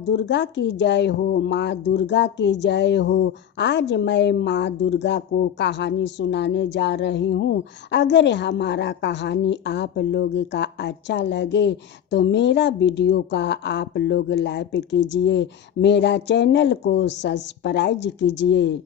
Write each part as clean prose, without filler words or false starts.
दुर्गा की जय हो, माँ दुर्गा की जय हो। आज मैं माँ दुर्गा को कहानी सुनाने जा रही हूँ। अगर हमारा कहानी आप लोग का अच्छा लगे तो मेरा वीडियो का आप लोग लाइक कीजिए, मेरा चैनल को सब्सक्राइब कीजिए।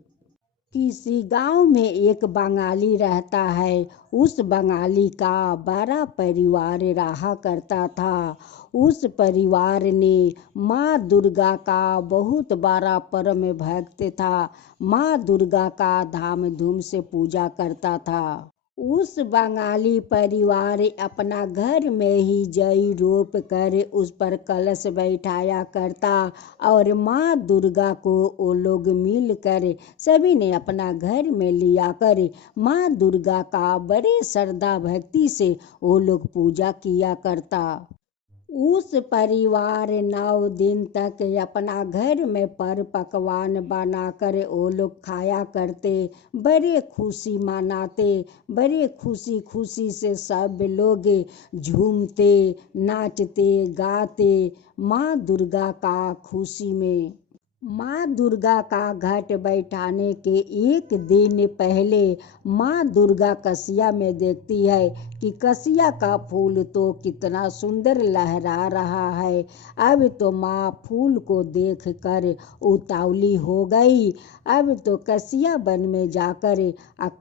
किसी गांव में एक बंगाली रहता है। उस बंगाली का बड़ा परिवार रहा करता था। उस परिवार ने माँ दुर्गा का बहुत बड़ा परम भक्त था। माँ दुर्गा का धाम धूम से पूजा करता था। उस बंगाली परिवार अपना घर में ही जई रोप कर उस पर कलश बैठाया करता और माँ दुर्गा को वो लोग मिलकर सभी ने अपना घर में लिया कर माँ दुर्गा का बड़े श्रद्धा भक्ति से वो लोग पूजा किया करता। उस परिवार 9 दिन तक अपना घर में पर पकवान बनाकर वो लोग खाया करते, बड़े खुशी मनाते, बड़े खुशी खुशी से सब लोग झूमते, नाचते, गाते माँ दुर्गा का खुशी में। माँ दुर्गा का घट बैठाने के एक दिन पहले माँ दुर्गा कसिया में देखती है कि कसिया का फूल तो कितना सुंदर लहरा रहा है। अब तो माँ फूल को देखकर उतावली हो गई। अब तो कसिया वन में जाकर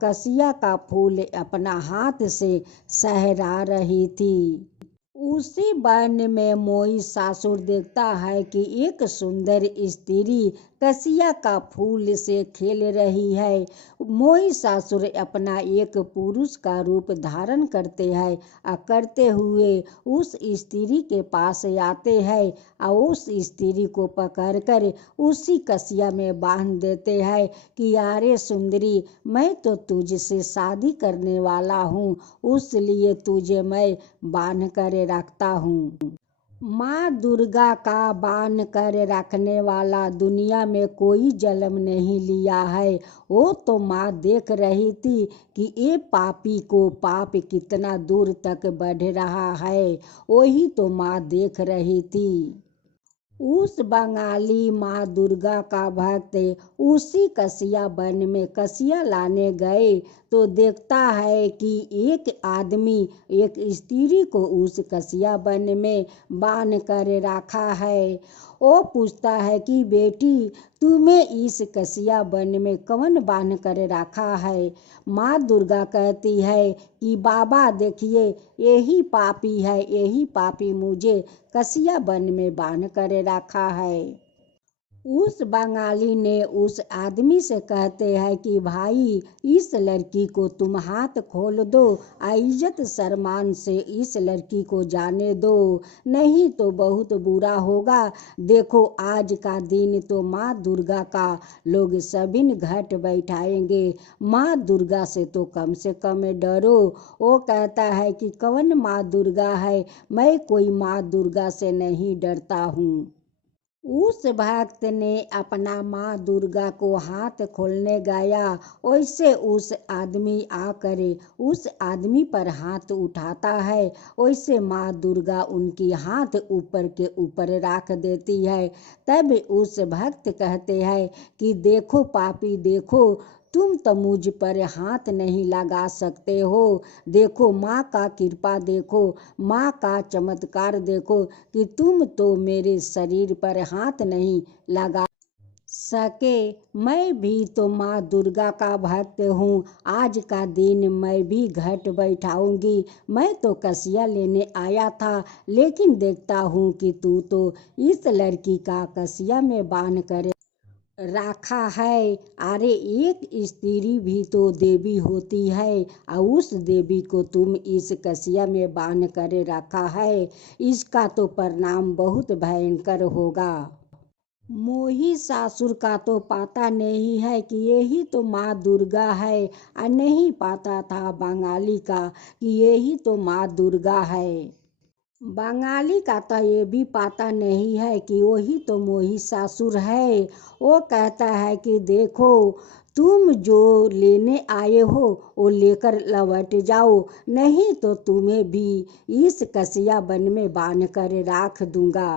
कसिया का फूल अपना हाथ से सहरा रही थी। उसी वन में मोई सासुर देखता है कि एक सुंदर स्त्री कसिया का फूल से खेल रही है। मोई सासुर अपना एक पुरुष का रूप धारण करते हैं और करते हुए उस स्त्री के पास आते हैं और उस स्त्री को पकड़कर उसी कसिया में बांध देते हैं कि अरे सुंदरी, मैं तो तुझसे शादी करने वाला हूँ, उसलिए तुझे मैं बांध कर रखता हूँ। माँ दुर्गा का बांध कर रखने वाला दुनिया में कोई जन्म नहीं लिया है। वो तो माँ देख रही थी कि ये पापी को पाप कितना दूर तक बढ़ रहा है, वही तो माँ देख रही थी। उस बंगाली माँ दुर्गा का भक्त उसी कसिया वन में कसिया लाने गए तो देखता है कि एक आदमी एक स्त्री को उस कसिया वन में बांध कर रखा है। वो पूछता है कि बेटी, तुम्हें इस कसिया वन में कौन बांध कर रखा है? माँ दुर्गा कहती है कि बाबा देखिए, यही पापी है, यही पापी मुझे कसिया वन में बांध कर रखा है। उस बंगाली ने उस आदमी से कहते हैं कि भाई, इस लड़की को तुम हाथ खोल दो, इज्जत सम्मान से इस लड़की को जाने दो, नहीं तो बहुत बुरा होगा। देखो आज का दिन तो माँ दुर्गा का लोग सभी घट बैठाएंगे, माँ दुर्गा से कम डरो। वो कहता है कि कौन माँ दुर्गा है, मैं कोई माँ दुर्गा से नहीं डरता हूँ। उस भक्त ने अपना माँ दुर्गा को हाथ खोलने गया, वैसे उस आदमी आकर उस आदमी पर हाथ उठाता है, वैसे माँ दुर्गा उनकी हाथ ऊपर के ऊपर रख देती है। तब उस भक्त कहते हैं कि देखो पापी, देखो तुम तो मुझ पर हाथ नहीं लगा सकते हो। देखो माँ का कृपा, देखो माँ का चमत्कार, देखो कि तुम तो मेरे शरीर पर हाथ नहीं लगा सके। मैं भी तो माँ दुर्गा का भक्त हूँ। आज का दिन मैं भी घट बैठाऊंगी। मैं तो कसिया लेने आया था, लेकिन देखता हूँ कि तू तो इस लड़की का कसिया में बांध कर रखा है। अरे एक स्त्री भी तो देवी होती है और उस देवी को तुम इस कसिया में बांध कर रखा है, इसका तो परिणाम बहुत भयंकर होगा। मोही सासुर का तो पता नहीं है कि यही तो माँ दुर्गा है, और नहीं पता था बंगाली का कि यही तो माँ दुर्गा है। बंगाली का तो ये भी पता नहीं है कि वही तो मोही सासुर है। वो कहता है कि देखो, तुम जो लेने आए हो वो लेकर लौट जाओ, नहीं तो तुम्हें भी इस कसिया वन में बांध कर रख दूंगा।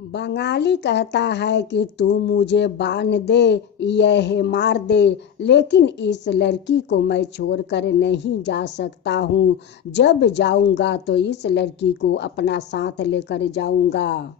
बंगाली कहता है कि तू मुझे बांध दे, यह मार दे, लेकिन इस लड़की को मैं छोड़कर नहीं जा सकता हूँ। जब जाऊँगा तो इस लड़की को अपना साथ लेकर जाऊँगा।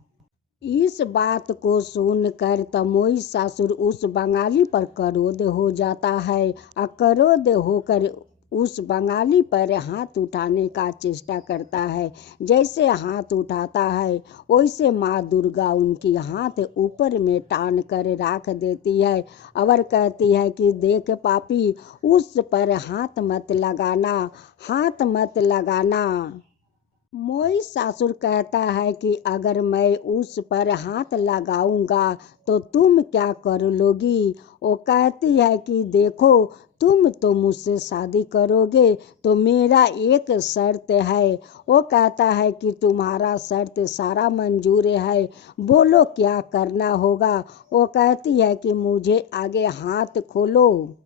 इस बात को सुनकर तमोई ससुर उस बंगाली पर क्रोध हो जाता है और क्रोध होकर उस बंगाली पर हाथ उठाने का चेष्टा करता है। जैसे हाथ उठाता है वैसे माँ दुर्गा उनकी हाथ ऊपर में टान कर रख देती है और कहती है कि देख पापी, उस पर हाथ मत लगाना, हाथ मत लगाना। मोई सासुर कहता है कि अगर मैं उस पर हाथ लगाऊंगा तो तुम क्या कर लोगी। वो कहती है कि देखो, तुम तो मुझसे शादी करोगे तो मेरा एक शर्त है। वो कहता है कि तुम्हारा शर्त सारा मंजूर है, बोलो क्या करना होगा। वो कहती है कि मुझे आगे हाथ खोलो।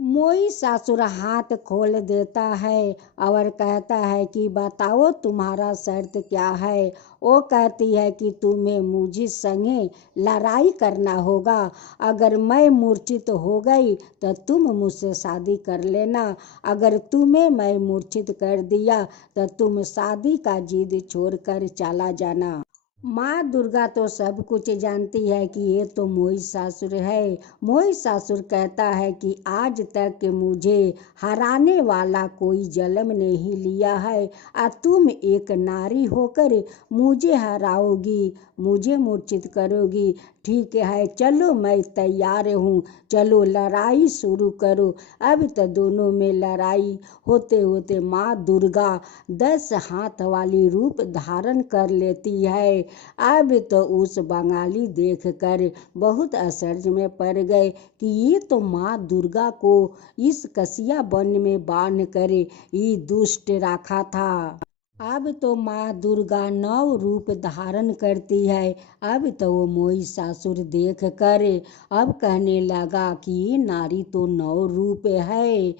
मोई ससुर हाथ खोल देता है और कहता है कि बताओ तुम्हारा शर्त क्या है। वो कहती है कि तुम्हें मुझे संगे लड़ाई करना होगा। अगर मैं मूर्छित हो गई तो तुम मुझसे शादी कर लेना, अगर तुम्हें मैं मूर्छित कर दिया तो तुम शादी का जिद छोड़कर चला जाना। माँ दुर्गा तो सब कुछ जानती है कि ये तो मोई सासुर है। मोई सासुर कहता है कि आज तक मुझे हराने वाला कोई जन्म नहीं लिया है और तुम एक नारी होकर मुझे हराओगी, मुझे मूर्छित करोगी। ठीक है, चलो मैं तैयार हूँ, चलो लड़ाई शुरू करो। अब तो दोनों में लड़ाई होते होते माँ दुर्गा 10 हाथ वाली रूप धारण कर लेती है। अब तो उस बंगाली देखकर बहुत आश्चर्य में पड़ गए कि ये तो माँ दुर्गा को इस कसिया वन में बांध कर ये दुष्ट रखा था। अब तो माँ दुर्गा 9 रूप धारण करती है। अब तो वो मोई सासुर देख कर अब कहने लगा कि ये नारी तो 9 रूप है।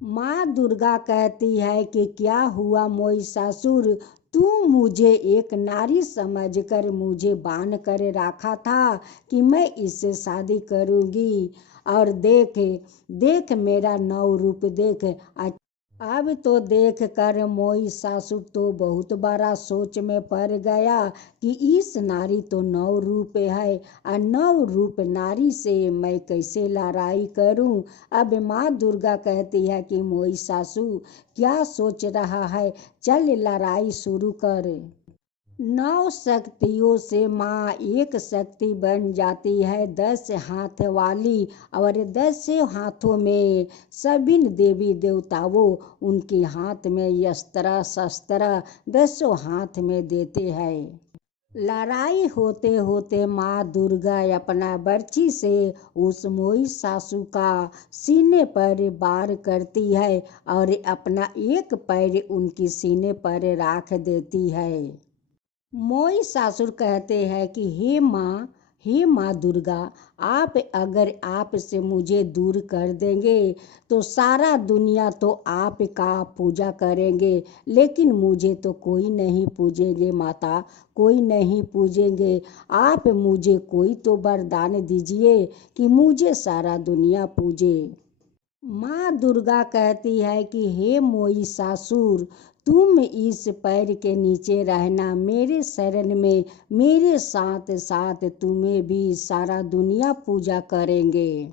माँ दुर्गा कहती है कि क्या हुआ मोई सासुर, तू मुझे एक नारी समझकर मुझे बांध कर रखा था कि मैं इससे शादी करूंगी, और देख देख मेरा 9 रूप देख। अब तो देख कर मोई सासुर तो बहुत बड़ा सोच में पड़ गया कि इस नारी तो 9 रूप है और 9 रूप नारी से मैं कैसे लड़ाई करूं। अब माँ दुर्गा कहती है कि मोई सासू क्या सोच रहा है, चल लड़ाई शुरू कर। 9 शक्तियों से माँ एक शक्ति बन जाती है 10 हाथ वाली, और 10 हाथों में सभी देवी देवताओं उनके हाथ में अस्त्र शस्त्र 10 हाथ में देते हैं। लड़ाई होते होते माँ दुर्गा अपना बर्छी से उस मोई सासू का सीने पर वार करती है और अपना एक पैर उनकी सीने पर रख देती है। मोई सासुर कहते हैं कि हे माँ दुर्गा, आप अगर आप से मुझे दूर कर देंगे तो सारा दुनिया तो आपका पूजा करेंगे, लेकिन मुझे तो कोई नहीं पूजेंगे माता, कोई नहीं पूजेंगे। आप मुझे कोई तो वरदान दीजिए कि मुझे सारा दुनिया पूजे। माँ दुर्गा कहती है कि हे मोई सासुर, तुम इस पैर के नीचे रहना मेरे शरण में, मेरे साथ साथ तुम्हें भी सारा दुनिया पूजा करेंगे।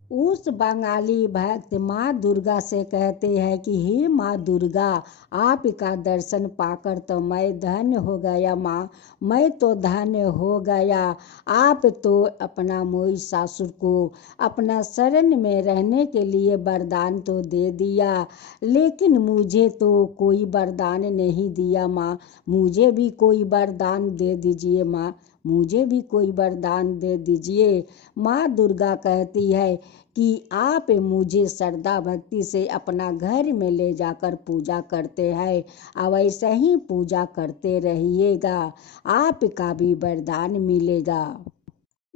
उस बंगाली भक्त माँ दुर्गा से कहते हैं कि हे माँ दुर्गा, आपका दर्शन पाकर तो मैं धन्य हो गया माँ, मैं तो धन्य हो गया। आप तो अपना मोई सासुर को अपना शरण में रहने के लिए वरदान तो दे दिया, लेकिन मुझे तो कोई वरदान नहीं दिया माँ, मुझे भी कोई वरदान दे दीजिए माँ, मुझे भी कोई वरदान दे दीजिए। माँ दुर्गा कहती है कि आप मुझे श्रद्धा भक्ति से अपना घर में ले जाकर पूजा करते हैं, और ऐसे ही पूजा करते रहिएगा, आपका भी वरदान मिलेगा।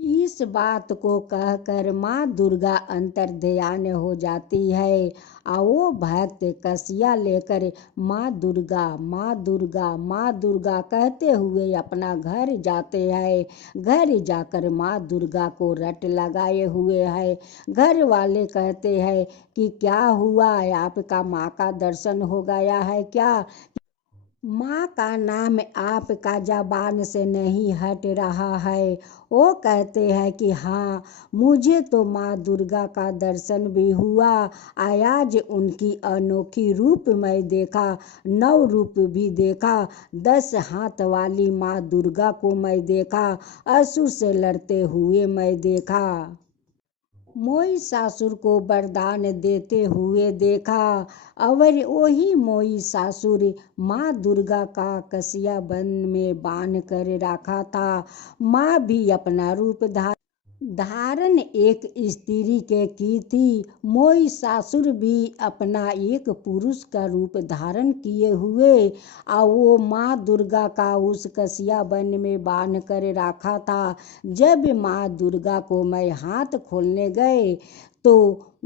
इस बात को कहकर माँ दुर्गा अंतर्ध्यान हो जाती है और वो भक्त कसिया लेकर माँ दुर्गा माँ दुर्गा माँ दुर्गा कहते हुए अपना घर जाते हैं। घर जाकर माँ दुर्गा को रट लगाए हुए है। घर वाले कहते हैं कि क्या हुआ, आपका माँ का दर्शन हो गया है क्या? माँ का नाम आपका जबान से नहीं हट रहा है। वो कहते हैं कि हाँ, मुझे तो माँ दुर्गा का दर्शन भी हुआ। आज उनकी अनोखी रूप मैं देखा, 9 रूप भी देखा। 10 हाथ वाली माँ दुर्गा को मैं देखा, असुर से लड़ते हुए मैं देखा। मोहिषासुर को वरदान देते हुए देखा। और वही मोहिषासुर माँ दुर्गा का कसिया वन में बांध कर रखा था। माँ भी अपना रूप धारण एक स्त्री के की थी। मोहिषासुर भी अपना एक पुरुष का रूप धारण किए हुए और वो माँ दुर्गा का उस कसिया वन में बांध कर रखा था। जब माँ दुर्गा को मैं हाथ खोलने गए तो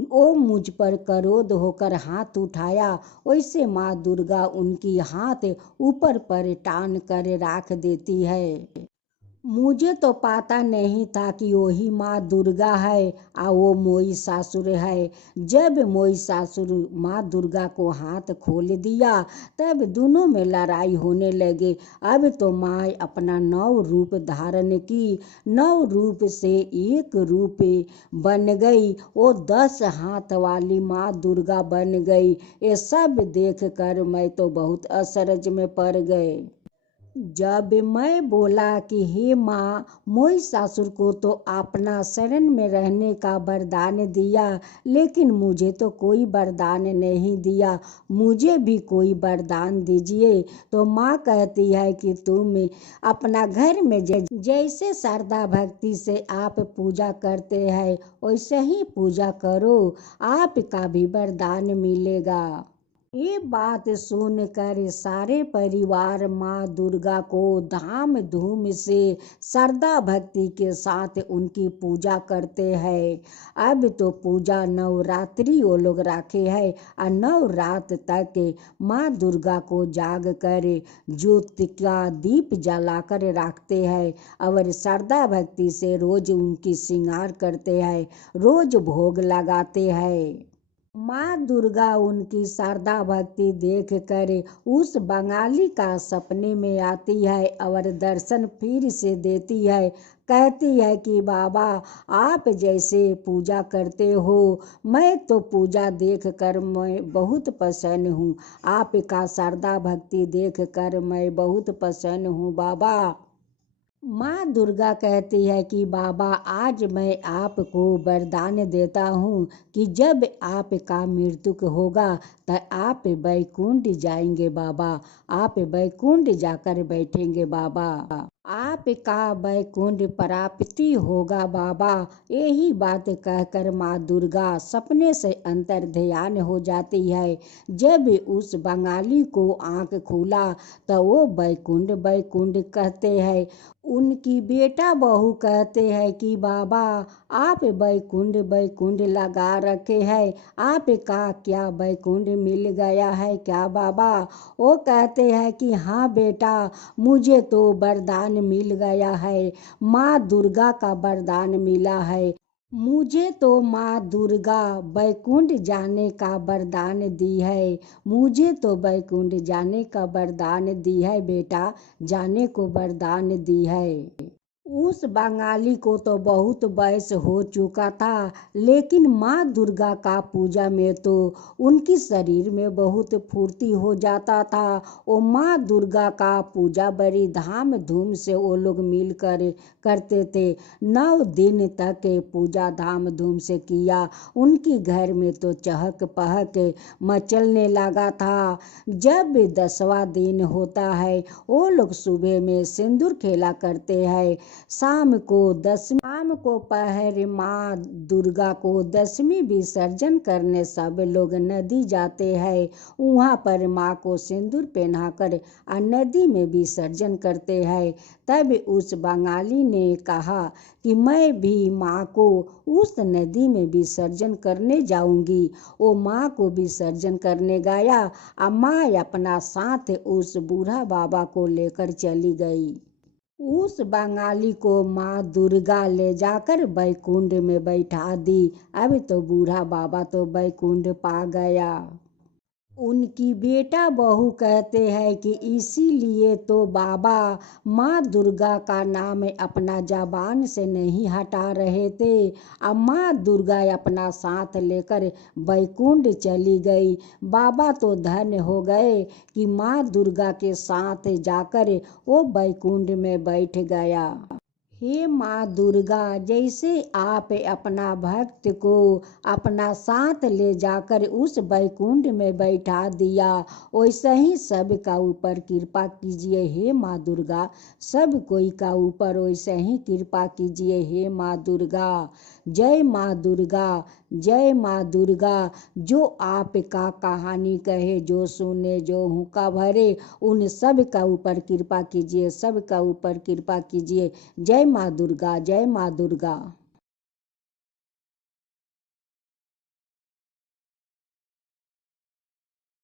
वो मुझ पर क्रोध होकर हाथ उठाया। वैसे माँ दुर्गा उनकी हाथ ऊपर पर टान कर रख देती है। मुझे तो पता नहीं था कि वही माँ दुर्गा है और वो मोहिषासुर है। जब मोहिषासुर माँ दुर्गा को हाथ खोल दिया तब दोनों में लड़ाई होने लगे। अब तो माँ अपना 9 रूप धारण की, 9 रूप से एक रूप बन गई। वो 10 हाथ वाली माँ दुर्गा बन गई। ये सब देख कर मैं तो बहुत अचरज में पड़ गए। जब मैं बोला कि हे माँ, मोहिषासुर को तो अपना शरण में रहने का वरदान दिया, लेकिन मुझे तो कोई वरदान नहीं दिया, मुझे भी कोई वरदान दीजिए। तो माँ कहती है कि तुम अपना घर में जैसे श्रद्धा भक्ति से आप पूजा करते हैं वैसे ही पूजा करो, आपका भी वरदान मिलेगा। ये बात सुनकर सारे परिवार माँ दुर्गा को धाम धूम से श्रद्धा भक्ति के साथ उनकी पूजा करते हैं। अब तो पूजा नवरात्रि वो लोग रखे हैं और 9 रात तक माँ दुर्गा को जाग कर ज्योति का दीप जलाकर रखते हैं और श्रद्धा भक्ति से रोज उनकी श्रृंगार करते हैं, रोज भोग लगाते हैं। माँ दुर्गा उनकी श्रद्धा भक्ति देख कर उस बंगाली का सपने में आती है और दर्शन फिर से देती है। कहती है कि बाबा, आप जैसे पूजा करते हो, मैं तो पूजा देख कर मैं बहुत प्रसन्न हूँ, आपका श्रद्धा भक्ति देख कर मैं बहुत प्रसन्न हूँ बाबा। माँ दुर्गा कहती है कि बाबा, आज मैं आपको वरदान देता हूँ कि जब आपका मृत्यु होगा तो आप बैकुंठ जाएंगे बाबा, आप बैकुंठ जाकर बैठेंगे बाबा, आपका बैकुंठ प्राप्ति होगा बाबा। यही बात कहकर माँ दुर्गा सपने से अंतर्ध्यान हो जाती है। जब उस बंगाली को आंख खुला तो वो बैकुंठ बैकुंठ कहते हैं। उनकी बेटा बहू कहते हैं कि बाबा, आप बैकुंठ बैकुंठ लगा रखे हैं, आपका क्या बैकुंठ मिल गया है क्या बाबा? वो कहते हैं कि हाँ बेटा, मुझे तो वरदान मिल गया है, माँ दुर्गा का वरदान मिला है, मुझे तो माँ दुर्गा बैकुंठ जाने का वरदान दी है, मुझे तो बैकुंठ जाने का वरदान दी है बेटा, जाने को वरदान दी है। उस बंगाली को तो बहुत वयस हो चुका था, लेकिन माँ दुर्गा का पूजा में तो उनकी शरीर में बहुत फुर्ती हो जाता था। वो माँ दुर्गा का पूजा बड़ी धाम धूम से वो लोग मिलकर करते थे। 9 दिन तक पूजा धाम धूम से किया। उनकी घर में तो चहक पहक मचलने लगा था। जब 10वां दिन होता है, वो लोग सुबह में सिंदूर खेला करते हैं। शाम को पहर माँ दुर्गा को दशमी विसर्जन करने सब लोग नदी जाते हैं। वहाँ पर माँ को सिंदूर पहनाकर नदी में विसर्जन करते हैं। तब उस बंगाली ने कहा कि मैं भी माँ को उस नदी में विसर्जन करने जाऊंगी। वो माँ को विसर्जन करने गया और माँ अपना साथ उस बूढ़ा बाबा को लेकर चली गई। उस बंगाली को माँ दुर्गा ले जाकर बैकुंठ में बैठा दी। अब तो बूढ़ा बाबा तो बैकुंठ पा गया। उनकी बेटा बहू कहते हैं कि इसीलिए तो बाबा माँ दुर्गा का नाम अपना ज़बान से नहीं हटा रहे थे। अब माँ दुर्गा अपना साथ लेकर बैकुंठ चली गई। बाबा तो धन्य हो गए कि माँ दुर्गा के साथ जाकर वो बैकुंठ में बैठ गया। हे माँ दुर्गा, जैसे आप अपना भक्त को अपना साथ ले जाकर उस बैकुंठ में बैठा दिया, वैसे ही सबका ऊपर कृपा कीजिए हे माँ दुर्गा। सब कोई का ऊपर वैसे ही कृपा कीजिए हे माँ दुर्गा। जय माँ दुर्गा, जय माँ दुर्गा। जो आपका कहानी कहे, जो सुने, जो हुक्का भरे, उन सब का ऊपर कृपा कीजिए, सब का ऊपर कृपा कीजिए। जय माँ दुर्गा, जय माँ दुर्गा।